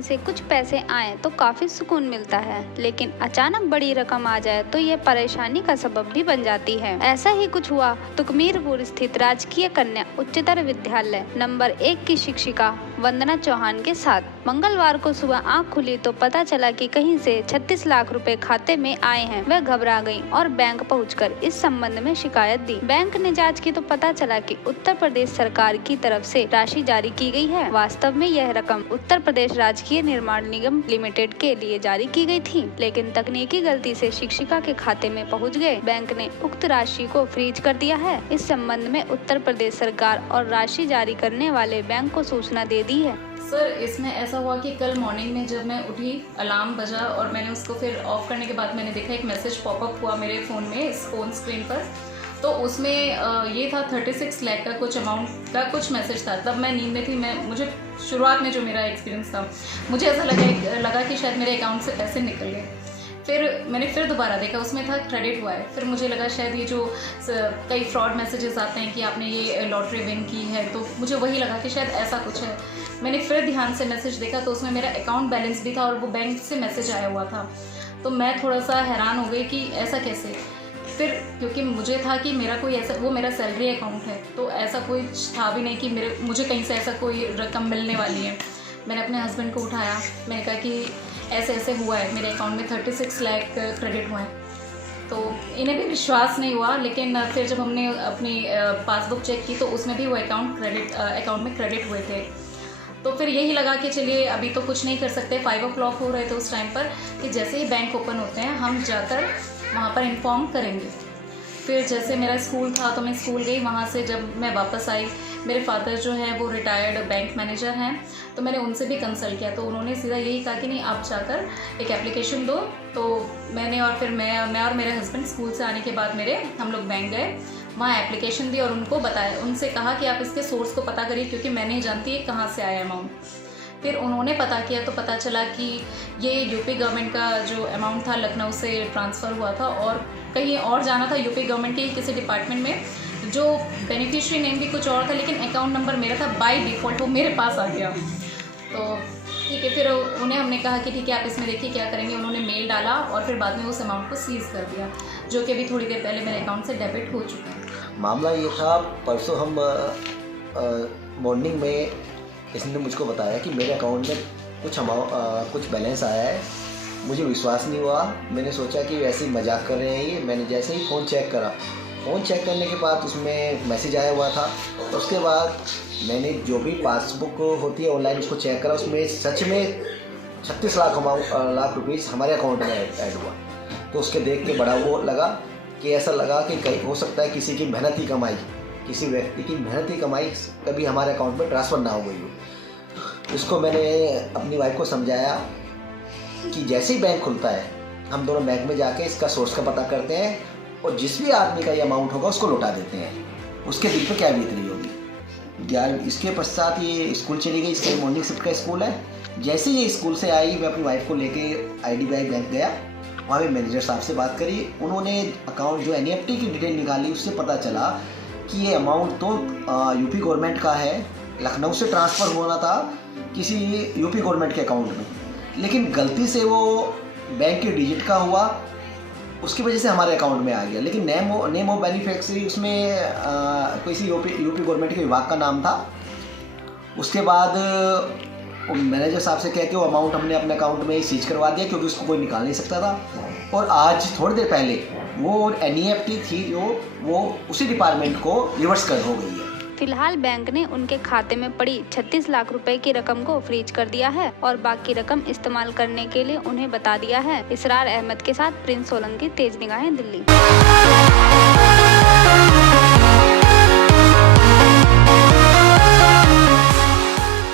कहीं से कुछ पैसे आए तो काफी सुकून मिलता है, लेकिन अचानक बड़ी रकम आ जाए तो ये परेशानी का सबब भी बन जाती है। ऐसा ही कुछ हुआ तुकमीरपुर स्थित राजकीय कन्या उच्चतर विद्यालय नंबर 1 की शिक्षिका वंदना चौहान के साथ। मंगलवार को सुबह आंख खुली तो पता चला कि कहीं से 36 लाख रुपए खाते में आए हैं। वह घबरा गई और बैंक पहुंचकर इस संबंध में शिकायत दी। बैंक ने जांच की तो पता चला कि उत्तर प्रदेश सरकार की तरफ से राशि जारी की गई है। वास्तव में यह रकम उत्तर प्रदेश राजकीय निर्माण निगम लिमिटेड के लिए जारी की गई थी, लेकिन तकनीकी गलती से शिक्षिका के खाते में पहुँच गए। बैंक ने उक्त राशि को फ्रीज कर दिया है। इस संबंध में उत्तर प्रदेश सरकार और राशि जारी करने वाले बैंक को सूचना दे दी है। सर, इसमें ऐसा हुआ कि कल मॉर्निंग में जब मैं उठी, अलार्म बजा और मैंने उसको फिर ऑफ करने के बाद मैंने देखा एक मैसेज पॉपअप हुआ मेरे फ़ोन में, इस फ़ोन स्क्रीन पर। तो उसमें ये था 36 लाख का कुछ अमाउंट का कुछ मैसेज था। तब मैं नींद में थी। मुझे शुरुआत में जो मेरा एक्सपीरियंस था, मुझे ऐसा लगा कि शायद मेरे अकाउंट से पैसे निकल गए। फिर मैंने फिर दोबारा देखा, उसमें था क्रेडिट हुआ है। फिर मुझे लगा शायद ये जो कई फ्रॉड मैसेजेस आते हैं कि आपने ये लॉटरी विन की है, तो मुझे वही लगा कि शायद ऐसा कुछ है। मैंने फिर ध्यान से मैसेज देखा तो उसमें मेरा अकाउंट बैलेंस भी था और वो बैंक से मैसेज आया हुआ था। तो मैं थोड़ा सा हैरान हो गई कि ऐसा कैसे। फिर क्योंकि मुझे था कि मेरा कोई ऐसा, वो मेरा सैलरी अकाउंट है, तो ऐसा कोई था भी नहीं कि मुझे कहीं से ऐसा कोई रकम मिलने वाली है। मैंने अपने हस्बैंड को उठाया, मैंने कहा कि ऐसे ऐसे हुआ है, मेरे अकाउंट में 36 लाख क्रेडिट हुए हैं। तो इन्हें भी विश्वास नहीं हुआ, लेकिन फिर जब हमने अपनी पासबुक चेक की तो उसमें भी वो अकाउंट में क्रेडिट हुए थे। तो फिर यही लगा कि चलिए अभी तो कुछ नहीं कर सकते। 5 o'clock हो रहे थे उस टाइम पर कि जैसे ही बैंक ओपन होते हैं हम जाकर वहाँ पर इन्फॉर्म करेंगे। फिर जैसे मेरा स्कूल था तो मैं स्कूल गई। वहाँ से जब मैं वापस आई, मेरे फादर जो हैं वो रिटायर्ड बैंक मैनेजर हैं, तो मैंने उनसे भी कंसल्ट किया। तो उन्होंने सीधा यही कहा कि नहीं, आप जाकर एक एप्लीकेशन दो। तो मैंने और फिर मैं और मेरे हस्बैंड स्कूल से आने के बाद हम लोग बैंक गए, वहाँ एप्लीकेशन दी और उनको बताया, उनसे कहा कि आप इसके सोर्स को पता करिए क्योंकि मैं नहीं जानती है कहाँ से आया अमाउंट। फिर उन्होंने पता किया तो पता चला कि ये यूपी गवर्नमेंट का जो अमाउंट था लखनऊ से ट्रांसफ़र हुआ था और कहीं और जाना था यूपी गवर्नमेंट के किसी डिपार्टमेंट में। जो बेनिफिशियरी नेम भी कुछ और था, लेकिन अकाउंट नंबर मेरा था, बाय डिफ़ॉल्ट वो मेरे पास आ गया। तो ठीक है, फिर उन्हें हमने कहा कि ठीक है आप इसमें देखिए क्या करेंगे। उन्होंने मेल डाला और फिर बाद में उस अमाउंट को सीज़ कर दिया, जो कि अभी थोड़ी देर पहले मेरे अकाउंट से डेबिट हो चुका है। मामला ये था, परसों हम मॉर्निंग में इसने मुझको बताया कि मेरे अकाउंट में कुछ बैलेंस आया है। मुझे विश्वास नहीं हुआ। मैंने सोचा कि वैसे ही मजाक कर रहे हैं ये। मैंने जैसे ही फ़ोन चेक करा, फ़ोन चेक करने के बाद उसमें मैसेज आया हुआ था। उसके बाद मैंने जो भी पासबुक होती है ऑनलाइन उसको चेक करा, उसमें सच में 36 लाख रुपीज़ हमारे अकाउंट में ऐड हुआ। तो उसके देख के बड़ा वो लगा कि ऐसा लगा कि कहीं हो सकता है किसी की मेहनत की कमाई, किसी व्यक्ति की मेहनत की कमाई कभी हमारे अकाउंट में ट्रांसफ़र ना हो गई हो। इसको मैंने अपनी वाइफ को समझाया कि जैसे ही बैंक खुलता है हम दोनों बैंक में जाके इसका सोर्स का पता करते हैं और जिस भी आदमी का ये अमाउंट होगा उसको लौटा देते हैं। उसके दिल पे क्या बीत रही होगी। इसके पश्चात ये स्कूल चली गई। इसके मॉर्निंग शिफ्ट का स्कूल है। जैसे ये स्कूल से आई, मैं अपनी वाइफ को लेके IDBI बैंक गया। वहाँ पे मैनेजर साहब से बात करी। उन्होंने अकाउंट जो NEFT की डिटेल निकाली, उससे पता चला कि ये अमाउंट तो यूपी गवर्नमेंट का है। लखनऊ से ट्रांसफ़र होना था किसी यूपी गवर्नमेंट के अकाउंट में, लेकिन गलती से वो बैंक के डिजिट का हुआ, उसकी वजह से हमारे अकाउंट में आ गया। लेकिन नेम ऑफ बेनिफिशियरी उसमें किसी यूपी गवर्नमेंट के विभाग का नाम था। उसके बाद मैनेजर साहब से कह के वो अमाउंट हमने अपने अकाउंट में ही सीज करवा दिया क्योंकि उसको कोई निकाल नहीं सकता था। और आज थोड़ी देर पहले वो NEFT थी जो वो उसी डिपार्टमेंट को रिवर्स कर हो गई है। फिलहाल बैंक ने उनके खाते में पड़ी 36 लाख रुपए की रकम को फ्रीज कर दिया है और बाकी रकम इस्तेमाल करने के लिए उन्हें बता दिया है। इसरार अहमद के साथ प्रिंस सोलंकी, तेज निगाहें, दिल्ली।